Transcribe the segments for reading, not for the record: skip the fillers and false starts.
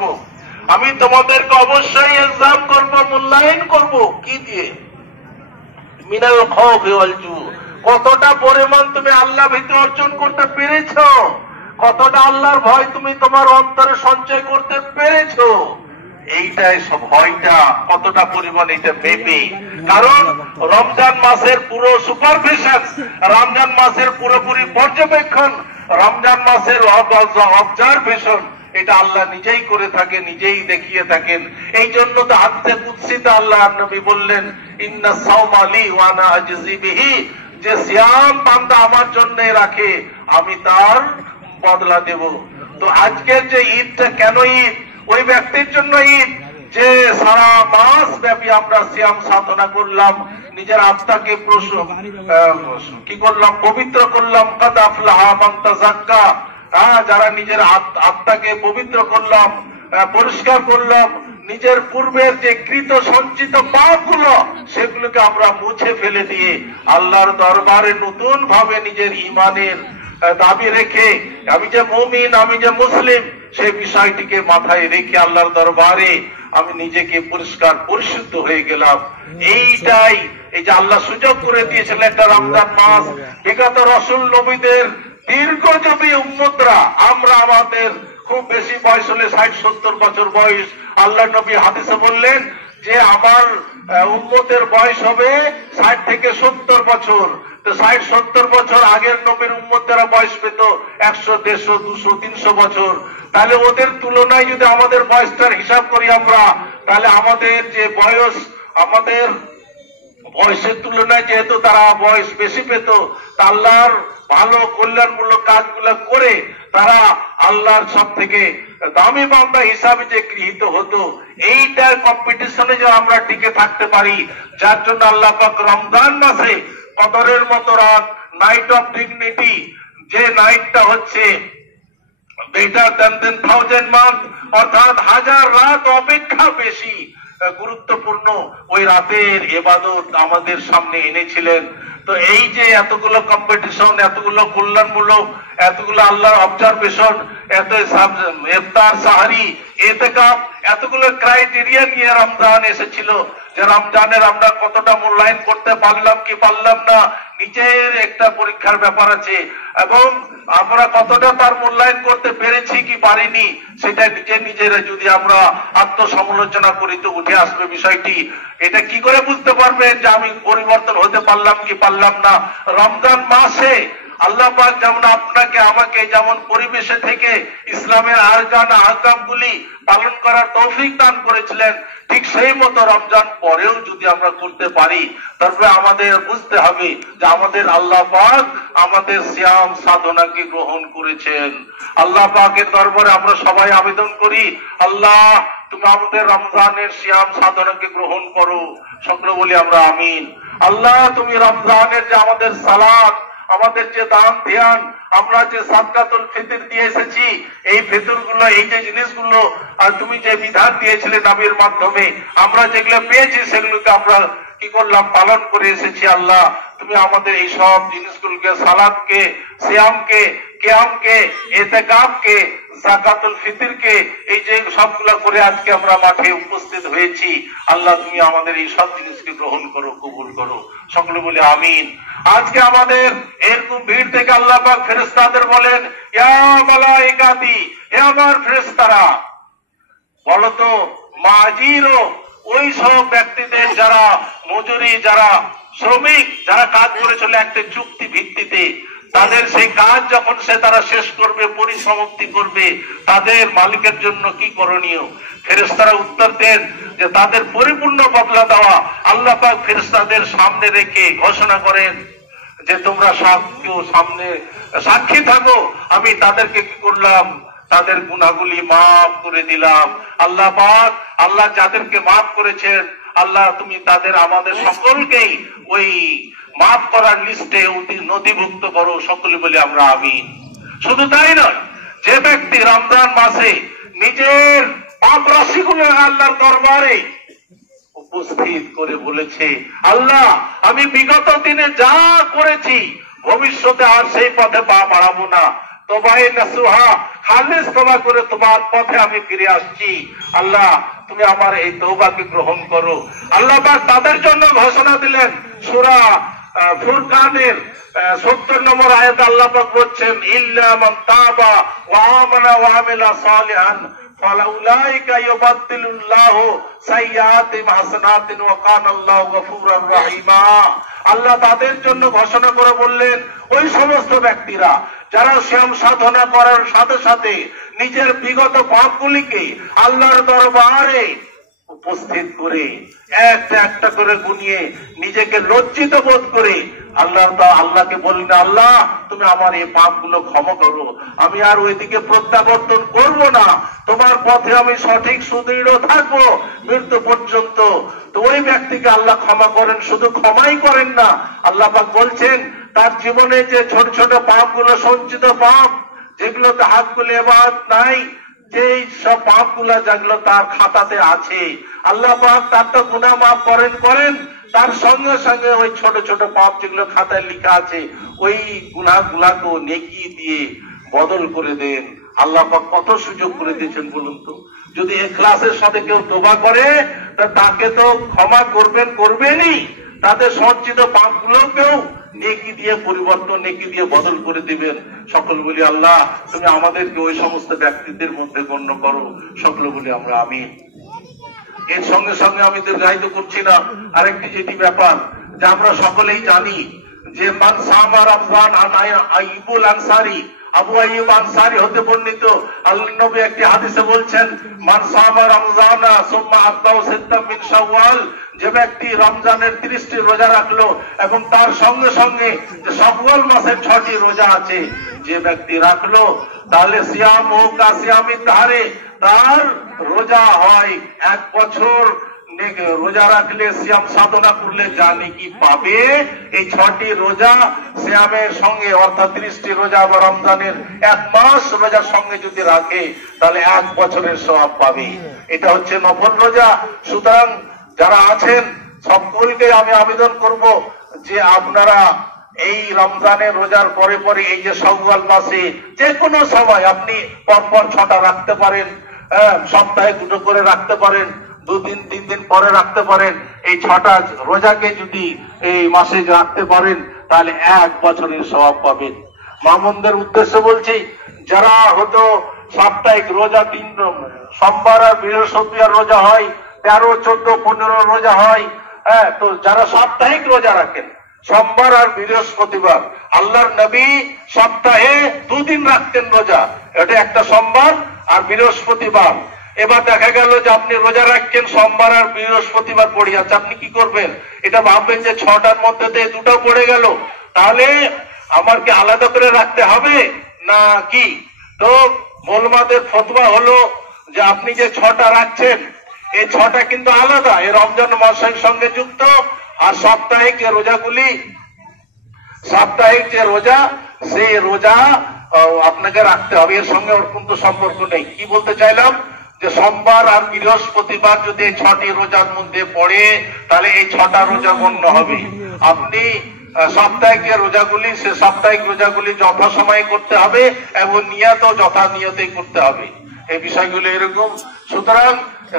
করব, আমি তোমাদেরকে অবশ্যই এক্সাম করব, মূল্যায়ন করব। কি দিয়ে? মিনাল খাউফি ওয়াল জু। কতটা পরিমাণ তুমি আল্লাহ ভীতি অর্জন করতে পেরেছো, কতটা আল্লাহর ভয় তুমি তোমার অন্তরে সঞ্চয় করতে পেরেছো, এইটাই সব ভয়টা কতটা পরিমাণ এটা মেপে। কারণ রমজান মাসের পুরো সুপারভিশন, রমজান মাসের পুরোপুরি পর্যবেক্ষণ, রমজান মাসের অবজারভেশন এটা আল্লাহ নিজেই করে থাকেন, নিজেই দেখিয়ে থাকেন। এই জন্য তো হাদিসে কুদসিতে আল্লাহ নবী বললেন, ইন্না সাওমা লি ওয়া আনা আজজি বিহি, যে সিয়াম বান্দা আমার জন্য রাখে আমি তার বদলা দেব। তো আজকের যে ঈদটা কেন ঈদ? ওই ব্যক্তির জন্য ঈদ যে সারা মাস ব্যাপী আমরা সিয়াম সাধনা করলাম, নিজের আত্মাকে কি করলাম? পবিত্র করলাম। কাদ আফলাহা মান তাযাক্কা, যারা নিজের আত্মাকে পবিত্র করলাম, পরিষ্কার করলাম, নিজের পূর্বের যে কৃত সঞ্চিত পাপগুলো সেগুলোকে আমরা মুছে ফেলে দিয়ে আল্লাহর দরবারে নতুন ভাবে নিজের ঈমানের দাবি রেখে আমি যে মুমিন, আমি যে মুসলিম, সেই বিষয়টিকে মাথায় রেখে আল্লাহর দরবারে আমি নিজেকে পরিষ্কার পরিশুদ্ধ হয়ে গেলাম। এইটাই এই যে আল্লাহ সুযোগ করে দিয়েছিলেন একটা রমজান মাস। বিগত রাসূল নবীদের দীর্ঘজীবী উম্মতরা, আমরা আমাদের খুব বেশি বয়স হলে 60-70 বছর বয়স, আল্লাহ নবী হাদিসে বললেন যে আমার উম্মতের বয়স হবে 60 থেকে 70 বছর। তো 60-70 বছর আগের নবীর উম্মতেরা বয়স পেত 100, 150, 200, 300 বছর। তাহলে ওদের তুলনায় যদি আমাদের বয়সটার হিসাব করি আমরা, তাহলে আমাদের যে বয়স, আমাদের বয়সের তুলনায় যেহেতু তারা বয়স বেশি পেত, আল্লাহর ভালো কল্যাণমূলক কাজগুলো করে তারা আল্লাহর সব থেকে দামি বান্দা হিসাবে যে গৃহীত হতো, এইটার কম্পিটিশনে যে আমরা টিকে থাকতে পারি, যার জন্য আল্লাহ পাক রমজান মাসে কদরের মতো রাত, নাইট অফ ডিগনিটি, যে নাইটটা হচ্ছে বেটার দ্যান 1000 মান্থ, অর্থাৎ 1000 রাত অপেক্ষা বেশি গুরুত্বপূর্ণ, ওই রাতের ইবাদত আমাদের সামনে এনেছিলেন। তো এই যে এতগুলো কম্পিটিশন, এতগুলো কল্যাণমূলক, এতগুলো আল্লাহর অবজারভেশন, এত ইফতার, সাহারি, ইতিকাফ, এতগুলো ক্রাইটেরিয়া নিয়ে রমজান এসেছিল, যে রমজানের আমরা কতটা মূল্যায়ন করতে পারলাম কি পারলাম না, নিজের একটা পরীক্ষার ব্যাপার আছে, এবং আমরা কতটা তার মূল্যায়ন করতে পেরেছি কি পারিনি, সেটা নিজেরা যদি আমরা আত্মসমালোচনা করি তো উঠে আসবে বিষয়টি। এটা কি করে বুঝতে পারবেন যে আমি পরিবর্তন হতে পারলাম কি পারলাম না? রমজান মাসে আল্লাহ পাক যেমন আপনাকে আমাকে যেমন পরিবেশে থেকে ইসলামের আরকান আহকামগুলি পালন করার তৌফিক দান করেছিলেন, ঠিক সেই মতো রমজান পরেও যদি আমরা করতে পারি, তারপরে আমাদের বুঝতে হবে যে আমাদের আল্লাহ পাক আমাদের সিয়াম সাধনাকে গ্রহণ করেছেন। আল্লাহ পাকের দরবারে আমরা সবাই আবেদন করি, আল্লাহ তুমি আমাদের রমজানের সিয়াম সাধনাকে গ্রহণ করো। সকলে বলি আমরা আমিন। আল্লাহ তুমি রমজানের যে আমাদের সালাত, আমাদের যে দান ধ্যান, আমরা যে সাদকাতুল ফিতর দিয়ে এসেছি, এই ফিতরগুলো, এই যে জিনিসগুলো আর তুমি যে বিধান দিয়েছিলে নবীর মাধ্যমে, আমরা যেগুলো পেয়েছি সেগুলোকে আমরা কি করলাম? পালন করে এসেছি। আল্লাহ তুমি আমাদের এই সব জিনিসগুলোকে, সালাতকে, সিয়ামকে, কিয়ামকে, ইতিকাফকে, যাকাতুল ফিতরকে, এই যে সবগুলো করে আজকে আমরা মাঠে উপস্থিত হয়েছি, আল্লাহ তুমি আমাদের এই সব জিনিসকে গ্রহণ করো, কবুল করো। সকলে বলে আমিন। আজকে আমাদের এরকম ভিড় থেকে আল্লাহ পাক ফেরেশতাদের বলেন, ইয়া মালাইকাতি, হে আমার ফেরেশতারা, বলতো মাজিরো, ওই সব ব্যক্তিদের যারা মজুরি, যারা শ্রমিক, যারা কাজ করেছিল একটা চুক্তি ভিত্তিতে, তাদের সেই কাজ যখন তারা শেষ করবে, পরিসমাপ্তি করবে, তাদের মালিকের জন্য কি করণীয়? ফেরেশতারা উত্তর দেন যে তাদের পরিপূর্ণ বদলা দেওয়া। আল্লাহ পাক ফেরেশতাদের সামনে রেখে ঘোষণা করেন যে তোমরা কেউ সামনে সাক্ষী থাকো, আমি তাদেরকে কি করলাম? তাদের গুনাহগুলি মাফ করে দিলাম। আল্লাহ পাক, আল্লাহ যাদেরকে মাফ করেছেন, আল্লাহ তুমি তাদের, আমাদের সকলকেই ওই মাফ করার লিস্টে নথিভুক্ত করো। সকলে বলে আমরা আমিন। শুধু তাই নয়, যে ব্যক্তি রমজান মাসে নিজের পাপ রাশিগুলো আল্লাহর দরবারে উপস্থিত করে বলেছে, আল্লাহ আমি বিগত দিনে যা করেছি ভবিষ্যতে আর সেই পথে পা বাড়াবো না, তোবায়ে নাসুহা, খালিস তওবা করে তোমার পথে আমি ফিরে আসছি। আল্লাহ তুমি আমার এই তওবাকে গ্রহণ করো। আল্লাহ পাক তাদের জন্য ঘোষণা দিলেন সূরা ফুরকানের 70 নম্বর আয়াতে আল্লাহ পাক বলছেন, ইল্লা মান তাবা ওয়া আমানা ওয়া আমিলা সালিহান ফালাউলাইকা ইউবাদদিলুল্লাহু সাইয়্যাতিহিম হাসানাতিন ওয়া কানাল্লাহু গফুরার রহিমা। আল্লাহ তাদের জন্য ঘোষণা করে বললেন, ওই সমস্ত ব্যক্তিরা যারা শ্যাম সাধনা করার সাথে সাথে নিজের বিগত পাপগুলিকে আল্লাহর দরবারে উপস্থিত করে একটা একটা করে গুনিয়ে নিজেকে লজ্জিত বোধ করে আল্লাহকে বললেন, আল্লাহ তুমি আমার এই পাপগুলো ক্ষমা করো, আমি আর ওইদিকে প্রত্যাবর্তন করব না, তোমার পথে আমি সঠিক সুদৃঢ় থাকবো মৃত্যু পর্যন্ত। তো ওই ব্যক্তিকে আল্লাহ ক্ষমা করেন, শুধু ক্ষমাই করেন না, আল্লাহ পাক বলছেন তার জীবনে যে ছোট ছোট পাপগুলো, সঞ্চিত পাপ যেগুলোতে হাতগুলো এবাদ নাই, যে সব পাপগুলা যেগুলো তার খাতাতে আছে, আল্লাহ পাক তার তো গুনাহ মাফ করেন, তার সঙ্গে সঙ্গে ওই ছোট ছোট পাপ যেগুলো খাতায় লেখা আছে ওই গুনাহগুলাকে নেকি দিয়ে বদল করে দেন। আল্লাহ পাক কত সুযোগ করে দিয়েছেন বলুন তো। যদি ইখলাসের সাথে কেউ তওবা করে তাকে তো ক্ষমা করবেনই, তাদের সঞ্চিত পাপগুলোকেও নেকি দিয়ে পরিবর্তন, নেকি দিয়ে বদল করে দিবেন। সকল বলি আল্লাহ তুমি আমাদেরকে ওই সমস্ত ব্যক্তিদের মধ্যে গণ্য করো। সকল বলি আমরা আমিন। এর সঙ্গে সঙ্গে আমি দীর্ঘায়িত করছি না, আরেকটি যেটি ব্যাপার যে আমরা সকলেই জানি যে মান সামা রমজান আইবুল আনসারি, আবু আইয়ুব আনসারি হতে বর্ণিত, আল্লাহর নবী একটি হাদিসে বলছেন, মান সামা রমজানা সুম্মা আত্তাউ সিত্তাম মিন শাওয়াল, যে ব্যক্তি রমজানের 30টি রোজা রাখলো এবং তার সঙ্গে সঙ্গে যে শাওয়াল মাসের 6টি রোজা আছে যে ব্যক্তি রাখলো, তাহলে সিয়াম ও কাসিয়ামি তাহারে, তার রোজা হয় 1 বছর। রোজা রাখলে, সিয়াম সাধনা করলে যা নেকি পাবে, এই 6টি রোজা সিয়ামের সঙ্গে অর্থাৎ 30টি রোজা বা রমজানের 1 মাস রোজার সঙ্গে যদি রাখে তাহলে 1 বছরের সওয়াব পাবে। এটা হচ্ছে নফল রোজা। সুতরাং যারা আছেন সকলকে আমি আবেদন করব যে আপনারা এই রমজানের রোজার পরে পরে এই যে শাওয়াল মাসে যে কোনো সময় আপনি পরপর 6টা রাখতে পারেন, সপ্তাহে 2টো করে রাখতে পারেন, 2 দিন 3 দিন পরে রাখতে পারেন। এই 6টা রোজাকে যদি এই মাসে রাখতে পারেন তাহলে 1 বছরের সওয়াব পাবেন। মামুনদের উদ্দেশ্যে বলছি, যারা হতো সাপ্তাহিক রোজা, 3 সোমবার আর বৃহস্পতিবার রোজা হয়, 13, 14, 15 রোজা হয়, তো যারা সাপ্তাহিক রোজা রাখেন সোমবার আর বৃহস্পতিবার, আল্লাহর নবী সপ্তাহে 2 দিন রাখতেন রোজা, এটা একটা সোমবার আর বৃহস্পতিবার। এবার দেখা গেল যে আপনি রোজা রাখছেন সোমবার আর বৃহস্পতিবার পড়ে যাচ্ছে, আপনি কি করবেন? এটা ভাববেন যে 6টার মধ্যে 2টা পড়ে গেল, তাহলে আমার কি আলাদা করে রাখতে হবে না কি? তো মোলমাদের ফতোয়া হলো যে আপনি যে 6টা রাখছেন এই 6টা কিন্তু আলাদা, এই রমজান মাসের সঙ্গে যুক্ত, আর সাপ্তাহিক যে রোজাগুলি, সাপ্তাহিক যে রোজা সেই রোজা আপনাকে রাখতে হবে, এর সঙ্গে ওর কিন্তু সম্পর্ক নেই। কি বলতে চাইলাম যে সোমবার আর বৃহস্পতিবার যদি এই 6টি রোজার মধ্যে পড়ে তাহলে এই 6টা রোজা গণ্য হবে। আপনি সাপ্তাহিক যে রোজাগুলি সে সাপ্তাহিক রোজাগুলি যথাসময়ে করতে হবে এবং নিয়ত যথা নিয়তেই করতে হবে, এই বিষয়গুলো এরকম। সুতরাং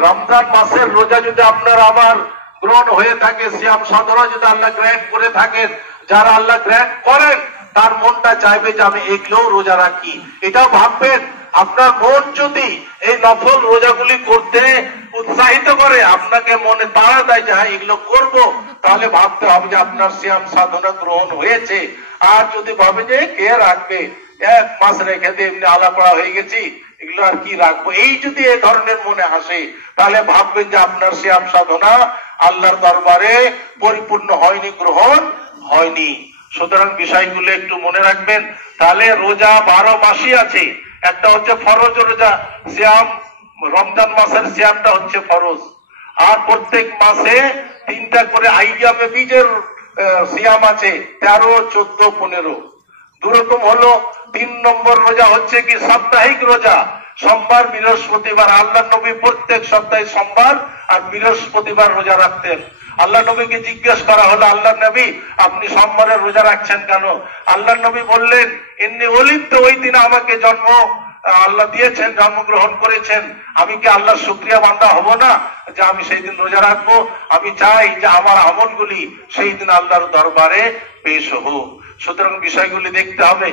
রমজান মাসের রোজা যদি আপনার আমার গ্রহণ হয়ে থাকে, সিয়াম সাধনা যদি আল্লাহ গ্র্যান্ট করে থাকেন, যারা আল্লাহ গ্র্যান্ট করেন তার মনটা চাইবে যে আমি এগুলোও রোজা রাখি। এটাও ভাববেন আপনার মন যদি এই নফল রোজাগুলি করতে উৎসাহিত করে, আপনাকে মনে তাড়া দেয় যে হ্যাঁ এগুলো করবো, তাহলে ভাবতে হবে যে আপনার সিয়াম সাধনা গ্রহণ হয়েছে। আর যদি ভাবে যে কে রাখবে, 1 মাস রেখে দিয়ে এমনি আলাপড়া হয়ে গেছি, এগুলো আর কি রাখবো, এই যদি এ ধরনের মনে আসে তাহলে ভাববেন যে আপনার সিয়াম সাধনা আল্লাহর দরবারে পরিপূর্ণ হয়নি, গ্রহণ হয়নি। সুতরাং বিষয়গুলো একটু মনে রাখবেন। তাহলে রোজা 12 মাসই আছে, একটা হচ্ছে ফরজ রোজা, সিয়াম রমজান মাসের সিয়ামটা হচ্ছে ফরজ, আর প্রত্যেক মাসে 3টা করে আইয়ামে বীজের সিয়াম আছে, 13, 14, 15। দুরকম হলো। 3 নম্বর রোজা হচ্ছে কি সাপ্তাহিক রোজা, সোমবার বৃহস্পতিবার। আল্লাহ নবী প্রত্যেক সপ্তাহে সোমবার আর বৃহস্পতিবার রোজা রাখতেন। আল্লাহ নবীকে জিজ্ঞেস করা হলো, আল্লাহ নবী আপনি সোমবারে রোজা রাখছেন কেন? আল্লাহ নবী বললেন, এমনি অলিপ্ত, ওই দিন আমাকে জন্ম আল্লাহ দিয়েছেন, জন্মগ্রহণ করেছেন, আমি কি আল্লাহর শুকরিয়া বান্দা হব না যে আমি সেই দিন রোজা রাখবো? আমি চাই যে আমার আমলগুলি সেই দিন আল্লাহর দরবারে পেশ হোক। সুতরাং বিষয়গুলি দেখতে হবে।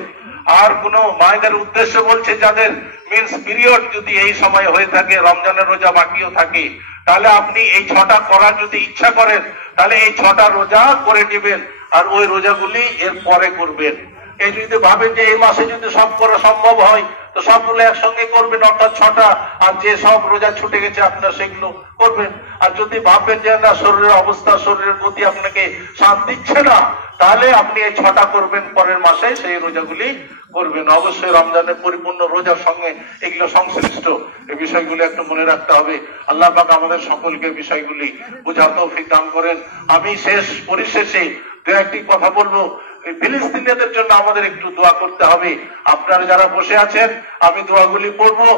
আর কোন মায়েদের উদ্দেশ্যে বলছে, যাদের মিন্স পিরিয়ড যদি এই সময় হয়ে থাকে, রমজানের রোজা বাকিও থাকে, তাহলে আপনি এই 6টা করার যদি ইচ্ছা করেন, তাহলে এই 6টা রোজা করে নেবেন, আর ওই রোজাগুলি এর পরে করবেন। এই যদি ভাবেন যে এই মাসে যদি সব করা সম্ভব হয়, তো সবগুলো একসঙ্গে করবেন, অর্থাৎ 6টা, আর যে সব রোজা ছুটে গেছে আপনার সেগুলো করবেন। আর যদি ভাববেন যে না, শরীরের অবস্থা, শরীরের গতি আপনাকে সাথ দিচ্ছে না, তাহলে আপনি এই 6টা করবেন, পরের মাসে সেই রোজাগুলি করবেন। অবশ্যই রমজানের পরিপূর্ণ রোজার সঙ্গে এগুলো সংশ্লিষ্ট, এই বিষয়গুলি একটু মনে রাখতে হবে। আল্লাহ পাক আমাদের সকলকে বিষয়গুলি বোঝার তৌফিক দান করেন। আমি পরিশেষে দু একটি কথা বলবো। ফিলিস্তিনিদের জন্য আমাদের একটু দোয়া করতে হবে। আপনারা যারা বসে আছেন, আমি দোয়াগুলি পড়বো,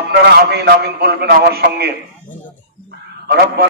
আপনারা আমিন আমিন বলবেন আমার সঙ্গে।